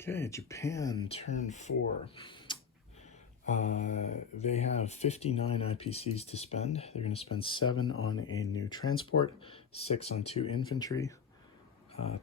Okay, Japan, turn 4. They have 59 IPCs to spend. They're going to spend 7 on a new transport, 6 on 2 infantry,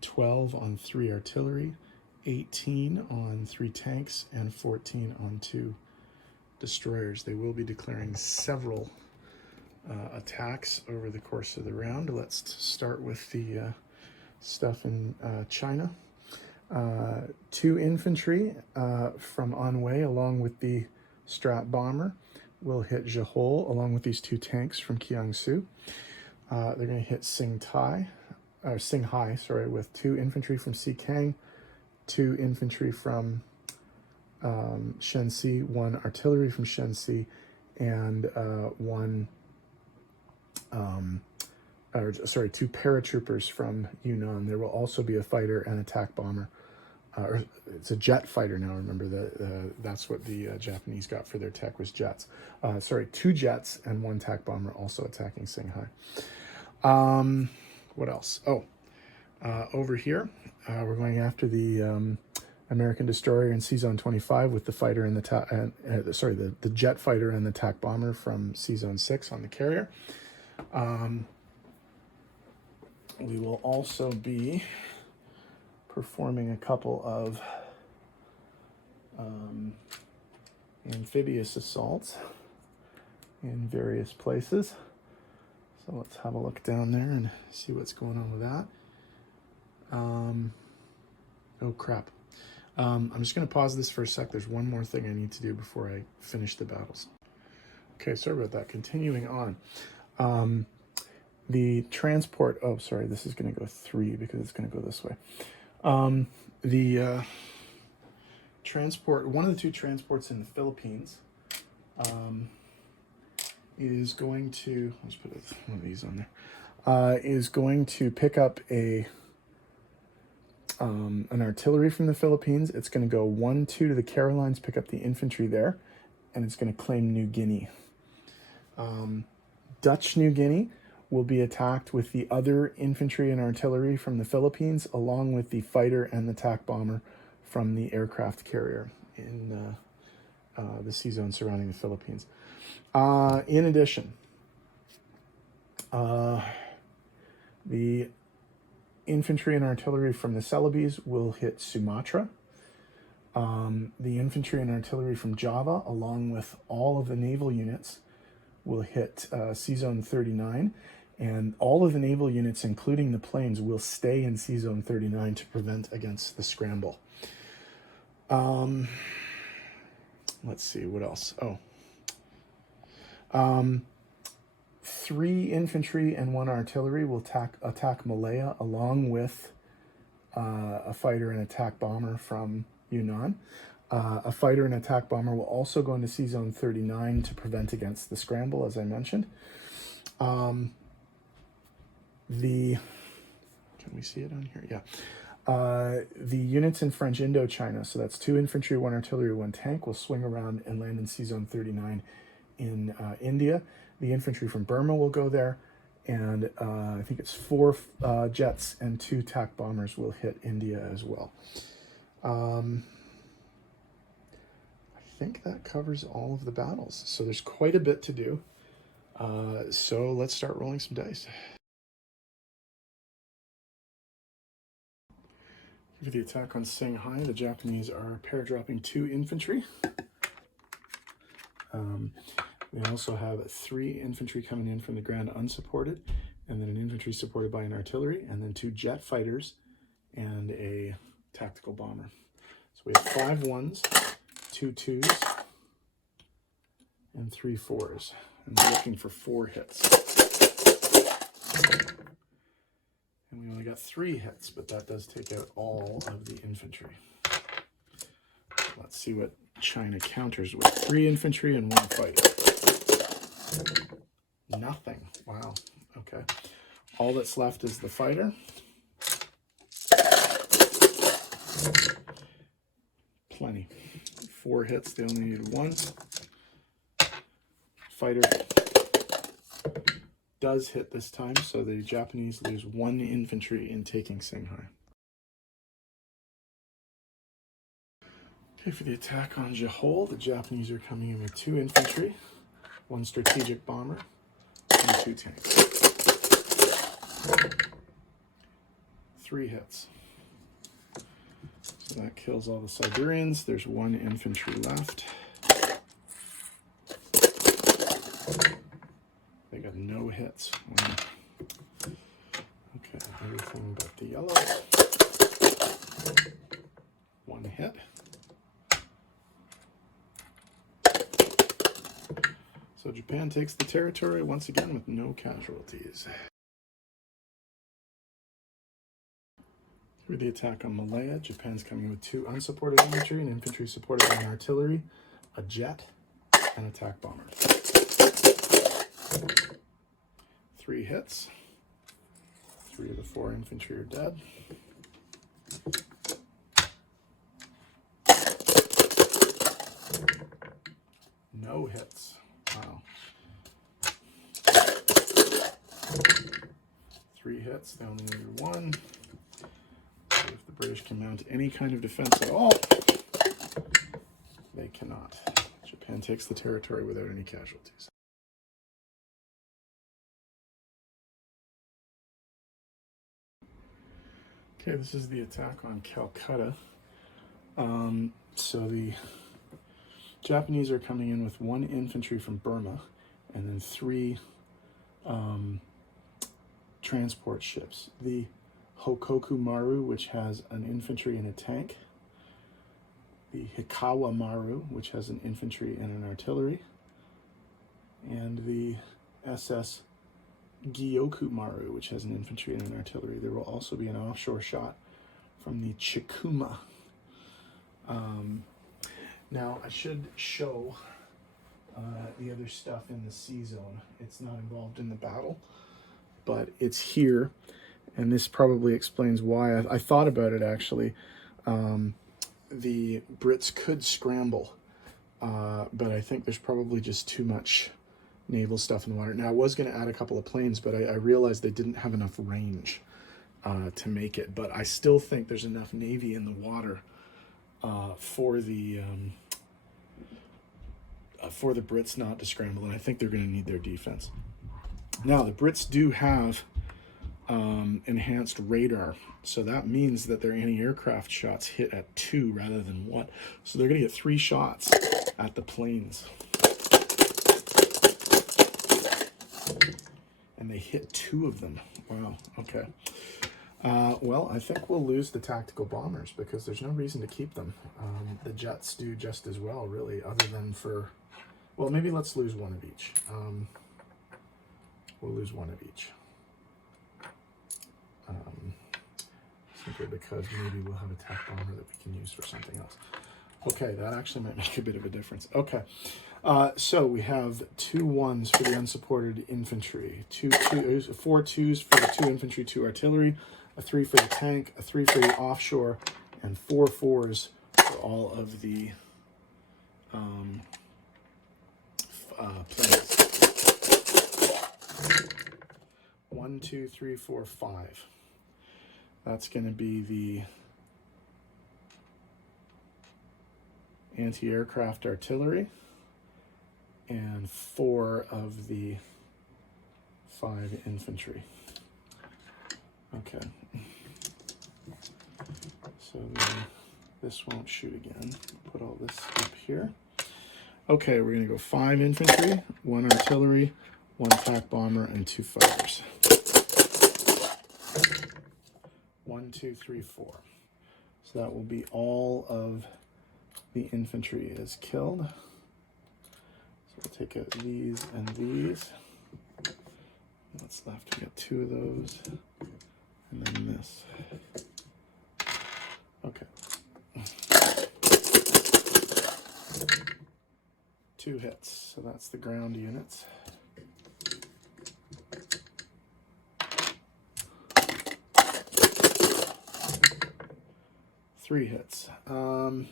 12 on 3 artillery, 18 on 3 tanks, and 14 on 2 destroyers. They will be declaring several attacks over the course of the round. Let's start with the stuff in China. 2 infantry from Anhui, along with the Strat bomber, will hit Zhehol, along with these 2 tanks from Kiangsu. They're going to hit Singhai, with 2 infantry from Xikang, 2 infantry from Shenxi, 1 artillery from Shenxi, and 2 paratroopers from Yunnan. There will also be a fighter and attack bomber. Or it's a jet fighter now. Remember that's what the Japanese got for their tech, was jets. 2 jets and 1 attack bomber also attacking Singhai. What else? Over here, we're going after the American destroyer in C-Zone 25 with the fighter and the jet fighter and the attack bomber from C-Zone 6 on the carrier. We will also be performing a couple of amphibious assaults in various places. So let's have a look down there and see what's going on with that. Oh crap. I'm just going to pause this for a sec. There's one more thing I need to do before I finish the battles. Okay, sorry about that. Continuing on. The transport, this is going to go 3 because it's going to go this way. The transport, one of the 2 transports in the Philippines is going to, let's put one of these on there, is going to pick up an artillery from the Philippines. It's going to go 1-2 to the Carolines, pick up the infantry there, and it's going to claim New Guinea. Dutch New Guinea will be attacked with the other infantry and artillery from the Philippines, along with the fighter and the attack bomber from the aircraft carrier in the sea zone surrounding the Philippines. In addition, the infantry and artillery from the Celebes will hit Sumatra. The infantry and artillery from Java, along with all of the naval units, will hit C-Zone 39, and all of the naval units, including the planes, will stay in C-Zone 39 to prevent against the scramble. Let's see, what else? 3 infantry and 1 artillery will attack Malaya, along with a fighter and attack bomber from Yunnan. A fighter and attack bomber will also go into C-Zone 39 to prevent against the scramble, as I mentioned. Can we see it on here? Yeah. The units in French Indochina, so that's 2 infantry, 1 artillery, 1 tank, will swing around and land in C-Zone 39 in India. The infantry from Burma will go there, and I think it's 4 jets and 2 attack bombers will hit India as well. I think that covers all of the battles. So there's quite a bit to do. So let's start rolling some dice. For the attack on Singhai, the Japanese are paradropping 2 infantry. They also have 3 infantry coming in from the ground unsupported, and then an infantry supported by an artillery, and then 2 jet fighters and a tactical bomber. So we have 5 1s, 2 2s, and 3 4s. And we're looking for 4 hits. And we only got 3 hits, but that does take out all of the infantry. Let's see what China counters with. 3 infantry and 1 fighter. Nothing. Wow. Okay. All that's left is the fighter. Plenty. 4 hits. They only needed 1. Fighter does hit this time, so the Japanese lose 1 infantry in taking Singhai. Okay, for the attack on Jehol, the Japanese are coming in with 2 infantry, 1 strategic bomber, and 2 tanks. 3 hits. So that kills all the Siberians. There's 1 infantry left. They got no hits. Wow. Okay, everything but the yellow. 1 hit. So Japan takes the territory once again with no casualties. For the attack on Malaya, Japan's coming with 2 unsupported infantry, and infantry supported by an artillery, a jet, and attack bomber. 3 hits. 3 of the 4 infantry are dead. No hits. Wow. 3 hits. They only needed 1. So if the British can mount any kind of defense at all, they cannot. Japan takes the territory without any casualties. Okay, this is the attack on Calcutta. So the Japanese are coming in with 1 infantry from Burma, and then 3 transport ships. The Hokoku Maru, which has an infantry and a tank. The Hikawa Maru, which has an infantry and an artillery. And the SS Gyoku Maru, which has an infantry and an artillery. There will also be an offshore shot from the Chikuma. Now, I should show the other stuff in the C zone. It's not involved in the battle, but it's here, and this probably explains why. I thought about it, actually. The Brits could scramble, but I think there's probably just too much naval stuff in the water. Now, I was going to add a couple of planes, but I realized they didn't have enough range to make it. But I still think there's enough Navy in the water for the Brits not to scramble, and I think they're going to need their defense. Now, the Brits do have enhanced radar, so that means that their anti-aircraft shots hit at 2 rather than 1. So they're going to get 3 shots at the planes. And they hit 2 of them. Wow, okay. Well, I think we'll lose the tactical bombers because there's no reason to keep them. The jets do just as well, really, other than for... Well, maybe let's lose 1 of each. We'll lose 1 of each. Simply because maybe we'll have a attack bomber that we can use for something else. Okay, that actually might make a bit of a difference. Okay, so we have 2 1s for the unsupported infantry, 4 2s for the 2 infantry, 2 artillery, a 3 for the tank, a 3 for the offshore, and 4 4s for all of the planes. 1, 2, 3, 4, 5. That's going to be the anti-aircraft artillery, and 4 of the 5 infantry. Okay. So this won't shoot again. Put all this up here. Okay, we're going to go 5 infantry, 1 artillery, 1 attack bomber, and 2 fighters. 1, 2, 3, 4. So that will be all of the infantry is killed. So we'll take out these and these. What's left? We got 2 of those, and then this. Okay. 2 hits. So that's the ground units. Three hits. I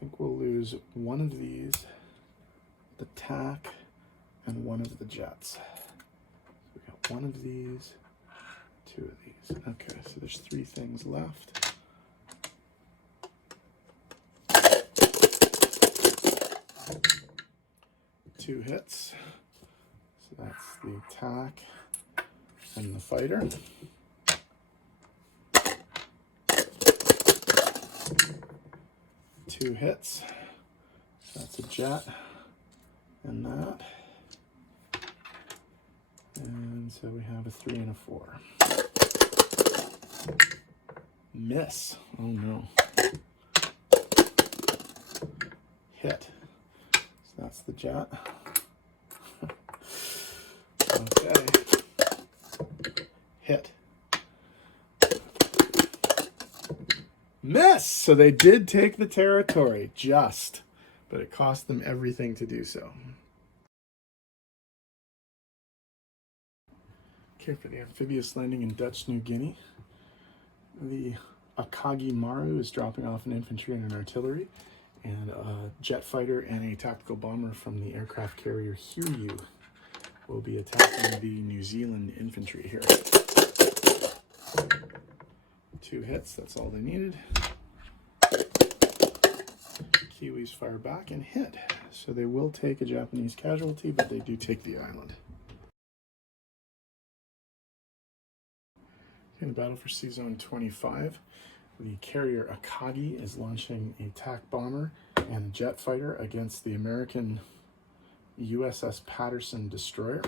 think we'll lose 1 of these, the TAC, and 1 of the jets. So we got 1 of these 2 of these. Okay, so there's 3 things left. Two hits. So that's the attack and the fighter. Two hits. So that's a jet and that. And so we have a 3 and a 4. Miss. Oh no. Hit. So that's the jet. Okay. Hit. Miss! So they did take the territory, just. But it cost them everything to do so. Okay, for the amphibious landing in Dutch New Guinea, the Akagi Maru is dropping off an infantry and an artillery, and a jet fighter and a tactical bomber from the aircraft carrier Hiryu will be attacking the New Zealand infantry here. 2 hits, that's all they needed. Kiwis fire back and hit. So they will take a Japanese casualty, but they do take the island. In the battle for Sea Zone 25, the carrier Akagi is launching a attack bomber and a jet fighter against the American USS Patterson destroyer.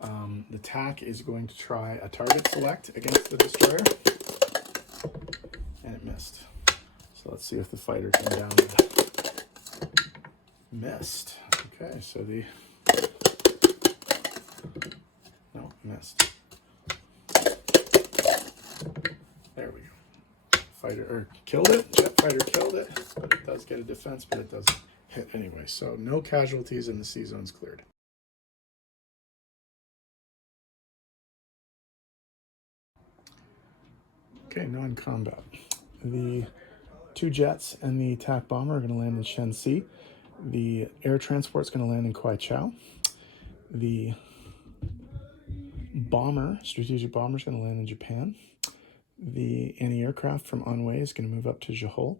The TAC is going to try a target select against the destroyer, and it missed. So let's see if the fighter can down it. Missed. Okay, so no, missed. There we go. Fighter, or killed it. Jet fighter killed it, but it does get a defense, but it doesn't hit anyway. So no casualties and the sea zone's cleared. Okay, non-combat. The 2 jets and the attack bomber are going to land in Shenxi. The air transport is going to land in Kwaichao. The bomber, strategic bomber, is going to land in Japan. The anti-aircraft from Anhui is going to move up to Johor.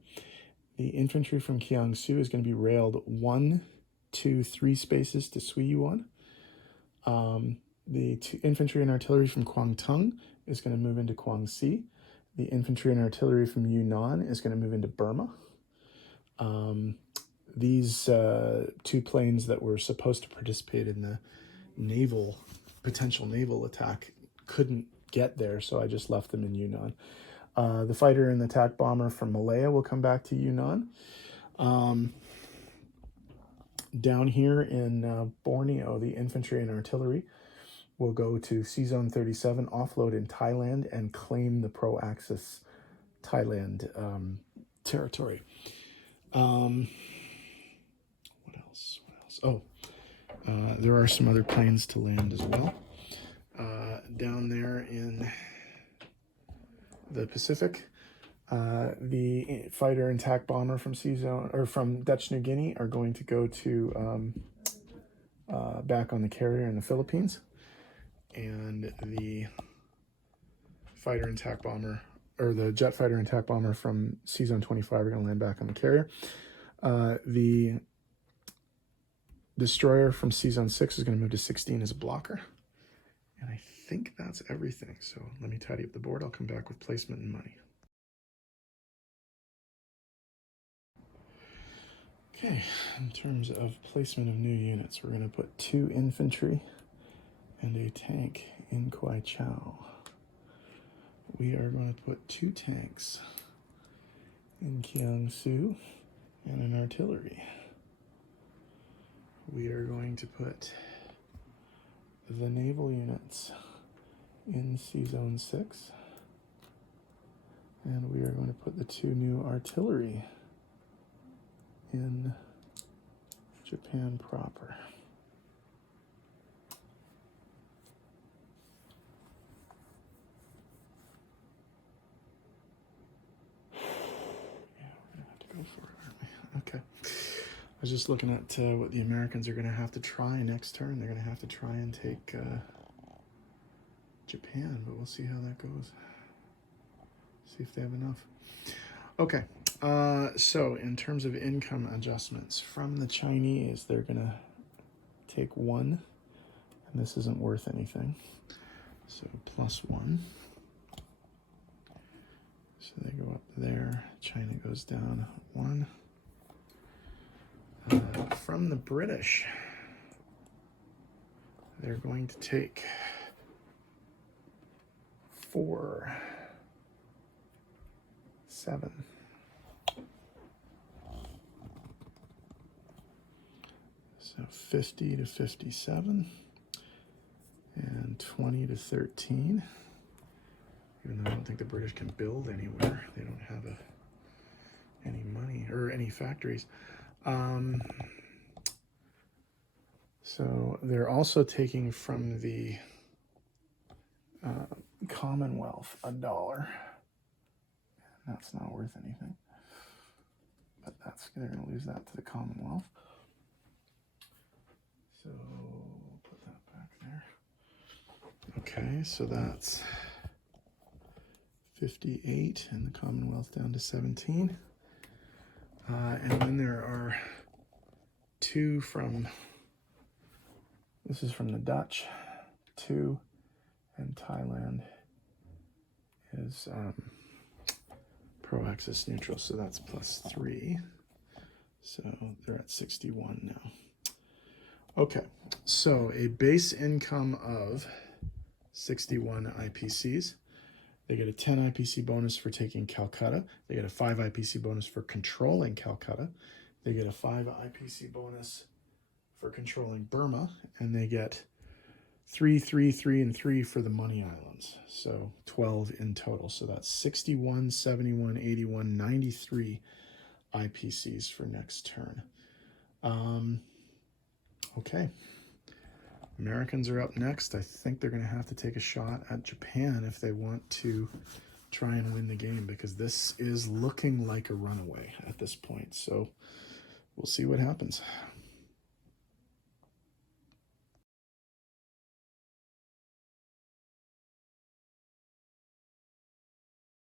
The infantry from Kiangsu is going to be railed 1, 2, 3 spaces to Suiyuan. The infantry and artillery from Kwangtung is going to move into Guangxi. The infantry and artillery from Yunnan is going to move into Burma. These 2 planes that were supposed to participate in the potential naval attack couldn't get there, so I just left them in Yunnan. The fighter and the attack bomber from Malaya will come back to Yunnan. Down here in Borneo, the infantry and artillery will go to Sea Zone 37, offload in Thailand, and claim the Pro-Axis Thailand territory. What else? Oh, there are some other planes to land as well. Down there in the Pacific, the fighter and attack bomber from from Dutch New Guinea are going to go to back on the carrier in the Philippines, and the fighter and attack bomber, or the jet fighter and attack bomber from Sea Zone 25 are going to land back on the carrier. The destroyer from Sea Zone 6 is going to move to 16 as a blocker. And I think that's everything. So let me tidy up the board. I'll come back with placement and money. Okay, in terms of placement of new units, we're going to put 2 infantry and a tank in Kwaichao. We are going to put 2 tanks in Kiangsu and an artillery. We are going to put the naval units in Sea Zone 6, and we are going to put the 2 new artillery in Japan proper. Yeah, we're gonna have to go for it, aren't we? Okay. I was just looking at what the Americans are going to have to try next turn. They're going to have to try and take Japan, but we'll see how that goes. See if they have enough. Okay, so in terms of income adjustments, from the Chinese, they're going to take 1, and this isn't worth anything. So +1. So they go up there. China goes down 1. From the British, they're going to take 4, 7. So 50 to 57, and 20 to 13. Even though I don't think the British can build anywhere. They don't have any money or any factories. So they're also taking from the Commonwealth $1. That's not worth anything. But they're going to lose that to the Commonwealth. So put that back there. Okay, so that's 58 and the Commonwealth down to 17. And then there are 2 from, this is from the Dutch, 2, and Thailand is pro-axis neutral, so that's +3. So they're at 61 now. Okay, so a base income of 61 IPCs. They get a 10 IPC bonus for taking Calcutta. They get a 5 IPC bonus for controlling Calcutta. They get a 5 IPC bonus for controlling Burma. And they get 3, 3, 3, and 3 for the Money Islands. So 12 in total. So that's 61, 71, 81, 93 IPCs for next turn. Okay. Americans are up next. I think they're going to have to take a shot at Japan if they want to try and win the game, because this is looking like a runaway at this point. So we'll see what happens.